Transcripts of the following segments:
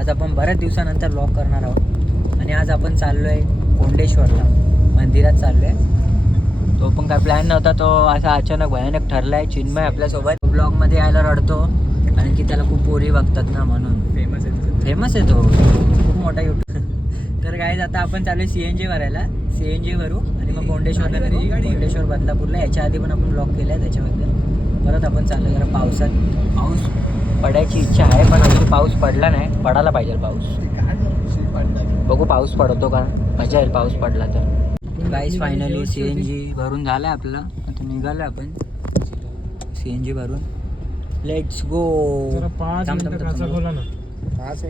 आज आपण बऱ्याच दिवसानंतर ब्लॉग करणार आहोत. आणि आज आपण चाललो आहे कोंडेश्वरला. मंदिरात चाललो आहे तो पण काय प्लॅन नव्हता तो असा अचानक भयानक ठरला आहे चिन्मय आपल्यासोबत. ब्लॉगमध्ये यायला रडतो. कारण की त्याला खूप पोरी बघतात ना म्हणून. फेमस आहे फेमस आहे तो. खूप मोठा युट्यूब तर काय आता आपण चालू आहे सी एन जी भरायला सी एन जी भरू आणि मग कोंडेश्वरला कोंडेश्वर बदलापूरला. याच्या आधी पण आपण ब्लॉग केला आहे त्याच्याबद्दल. परत आपण चालू जरा पावसात. पाऊस पडायची इच्छा आहे पण अजून पाऊस पडला नाही. पडायला पाहिजे पाऊस. बघू पाऊस पडतो का? मजा येईल पाऊस पडला तर. Guys finally C N G भरून झालं आहे आपलं. आता निघालो आपण. सी एन जी भरून. लेट्स गो जरा पाच मिनिटं काचा खोला ना. पाच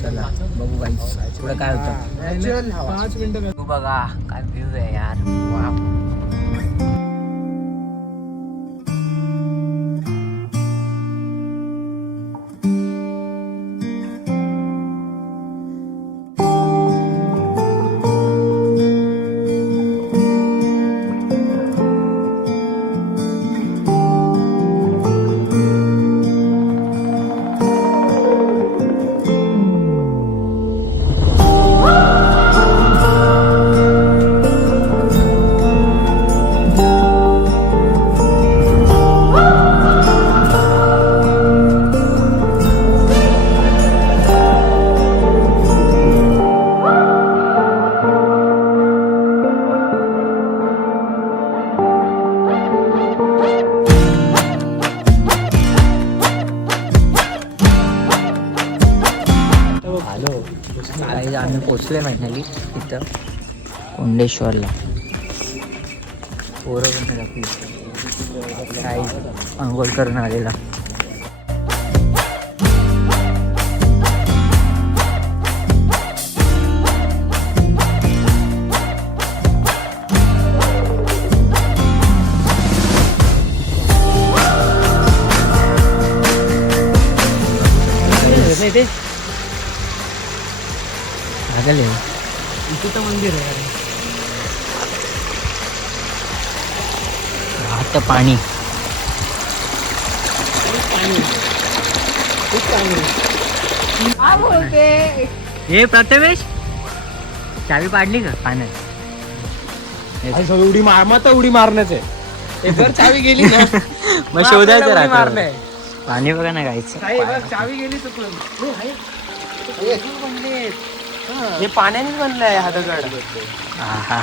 चला बघू गाईस पुढं काय होतं. पाच मिनिटं तू बघा काय व्ह्यू आहे यार. वाव आम्ही पोचले फायनली इथं. कोंडेश्वरला. पोरं पण आपली. काही अंघोळ करून आलेला. लागले इथे मंदिर आहे राहत पाणी. हे प्रथमेश चावी पाडली का? पाण्यात. उडी मार मग उडी मारण्याच. आहे जर चावी गेली ना मग शोधायचं मारणे. पाणी बघा ना गायचं चावी गेली चुकून. हे पाण्यानेच बनलंय हा दगड. आहा.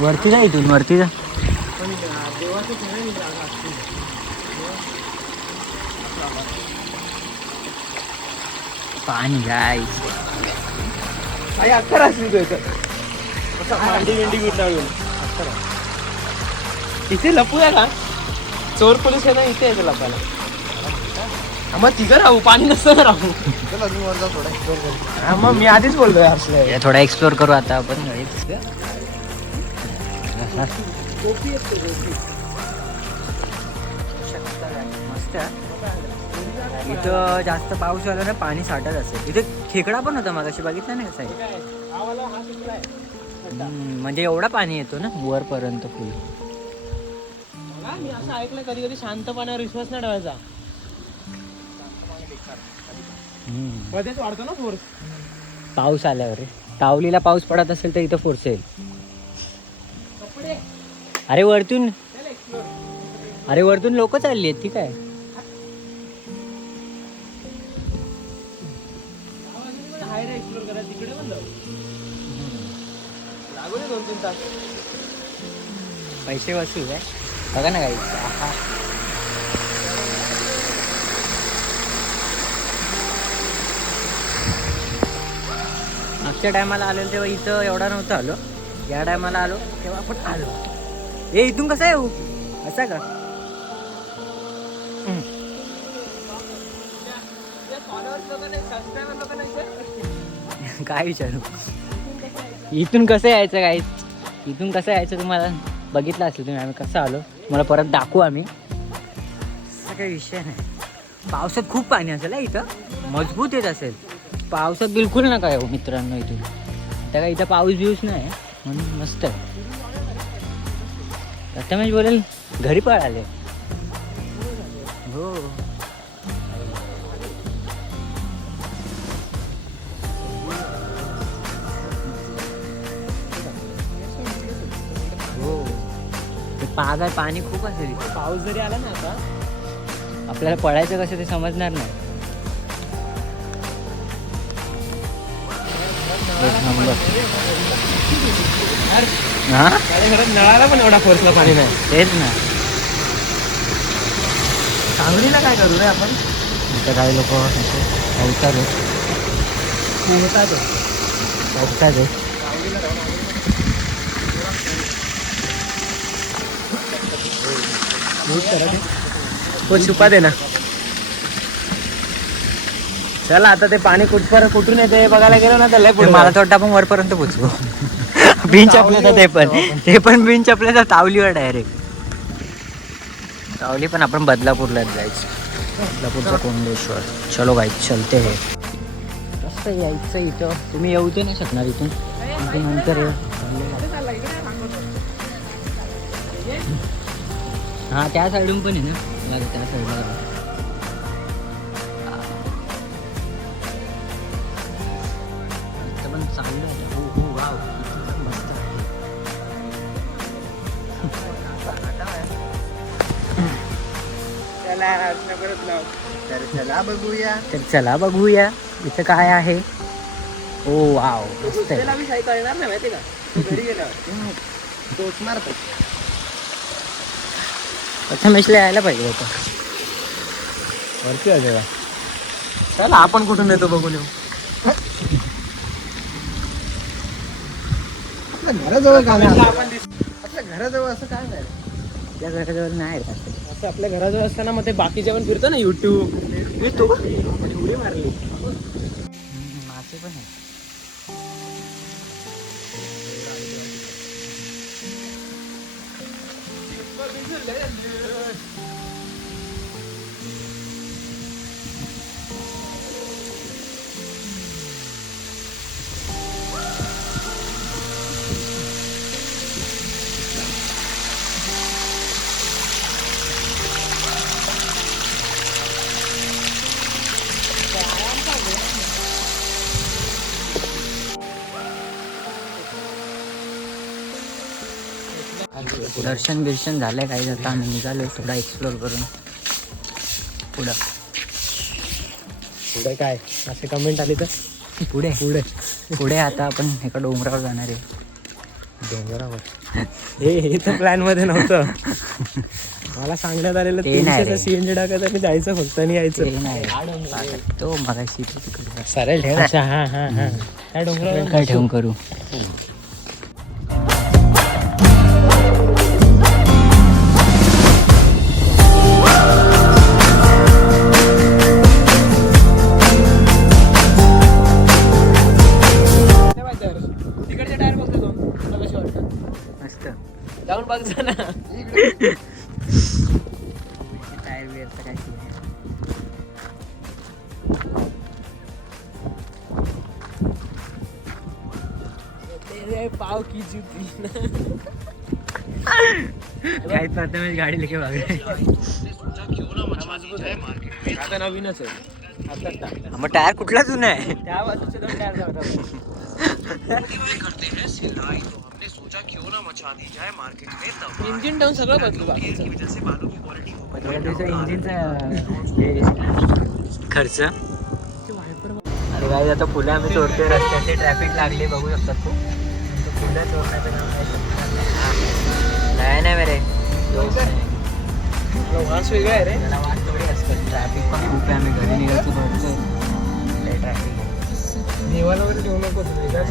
वरती जा इथून वरती जा. पाणी गाईस आई अख्खा असली तो इथं. असं मांडी बिंडी गुंडाळून. अख्खा रास. इथे लपूया का चोर पोलीस आहे ना इथे आहे लपायला मग तिघं राहू पाणी नसतं राहू. हा, मग मी आधीच बोलतोय असलं हे थोडा एक्सप्लोर करू आता आपण. इथं जास्त पाऊस आला ना पाणी साठत असेल. इथे खेकडा पण होता मग बघितलं नाही साईड म्हणजे एवढा पाणी येतो ना? वरपर्यंत फुल मी असं ऐकलं कधी कधी शांत पाण्यावर विश्वास नाही ठेवायचा. मध्येच वाढतो ना फोर्स पाऊस आल्यावर रे. तावलीला पाऊस पडत असेल तर इथं फोर्स येईल. अरे वरतून. अरे वरतून लोक चालली आहेत ठीक आहे. एक्सप्लोर करा. तिकडे पण जाऊ. लागू दे दोन तीन तास. पैसे वसूल आहे. बघा ना काही मागच्या टायमाला आलेलो तेव्हा इथं एवढा नव्हतं आलो. या टायमाला आलो तेव्हा आपण आलो. ए इथून कसं येऊ हो? असा का? काय विचारू? इथून कसं यायचं काय? इथून कसं यायचं तुम्हाला? बघितलं असेल तुम्ही आम्ही कसं आलो. तुम्हाला परत दाखवू आम्ही. असा काही विषय नाही. पावसात खूप पाणी असेल इथं. मजबूत येत असेल. पावसात बिलकुल नका येऊ मित्रांनो इथून. त्या काय इथं पाऊस बिऊस नाही म्हणून मस्त आहे. प्रथमेश बोलेल घरी पळाले. हो. हो. ते पागाय पाणी खूप असेल. पाऊस जरी आला ना आता. आपल्याला पळायचं कसं ते समजणार नाही. एक नंबर. हा नळाला पण एवढा फोर्सला पाणी नाही तेच ना सांगलीला काय करू रे आपण इथं काही लोक अवतार पोहतात अवतार तो छुपा दे ना चला आता ते पाणी कुठपर कुठून येते बघायला गेलो ना तर लय पुढे मला तर वाटतं आपण वरपर्यंत पोचू बिन चपल्याचा ते पण ते पण बिन चपल्याचा तावलीवर डायरेक्ट तावली पण आपण बदलापूरलाच जायचं. बदलापूरचा कोंडेश्वर. चलो गाई चलते हे. कसं यायचं इथं. तुम्ही येऊ ते नाही शकणार इथून. नंतर. हा त्या साईडून पण आहे ना. त्या साईडला तर चला बघूया. तर चला बघूया. इथं काय आहे? ओ वाव मस्त आहे. त्याला मी काही कळणार नाही माहिती का? तो घरी गेल्यावर. तोच मारतो. प्रथमेशला यायला पाहिजे होतं. वरती आहे चला आपण कुठून येतो बघून येऊ आपल्या घराजवळ नाही? आपल्या घराजवळ. असं काय नाही. त्या घराजवळ नाही असं. असं आपल्या घराजवळ असताना मग ते बाकीचे पण फिरतो ना युट्यूब उडी मारली. मासे पण आहे दर्शन बिर्शन झालंय काही आता. आम्ही निघालोय थोडा एक्सप्लोर करून. पुढं. पुढे काय? असे कमेंट आली तर? पुढे. पुढे. पुढे आता आपण एका डोंगरावर जाणार आहे. डोंगरावर? हे हे तर प्लॅनमध्ये नव्हतं. मला सांगण्यात आलेलं तीनशेचा रे. सीएनजी टाकायचं आणि जायचं फक्त आणि यायचं. ते नाही. तो मगाशी सरळ ठेव हा हा हा. त्या डोंगरावर काय ठेवून करू? जाऊन बघ जा ना टायर बिअरचं काय scene आहे. तेरे पाव की जुती काय प्रथमेश गाडी लेके भाग आता नवीनच आहे. आता मग टायर कुठला जुना आहे? त्या बाजूचे दोन टायर जातात इंजिन ठेवून सगळं बदलू बाकीचं खर्च? अरे काय आता फुलं आम्ही चोरतोय रस्त्याचे ट्रॅफिक लागले बघू शकतात तू फुलं चोरण्याचं नाही नाही मेरे वास वेगळा आहे रे. वाट थोडी असतात ट्रॅफिक पण खूप आहे आम्ही घरी निघायचं बघतोय. ट्रॅफिक देवाला वगैरे ठेवू नको तुम्ही काय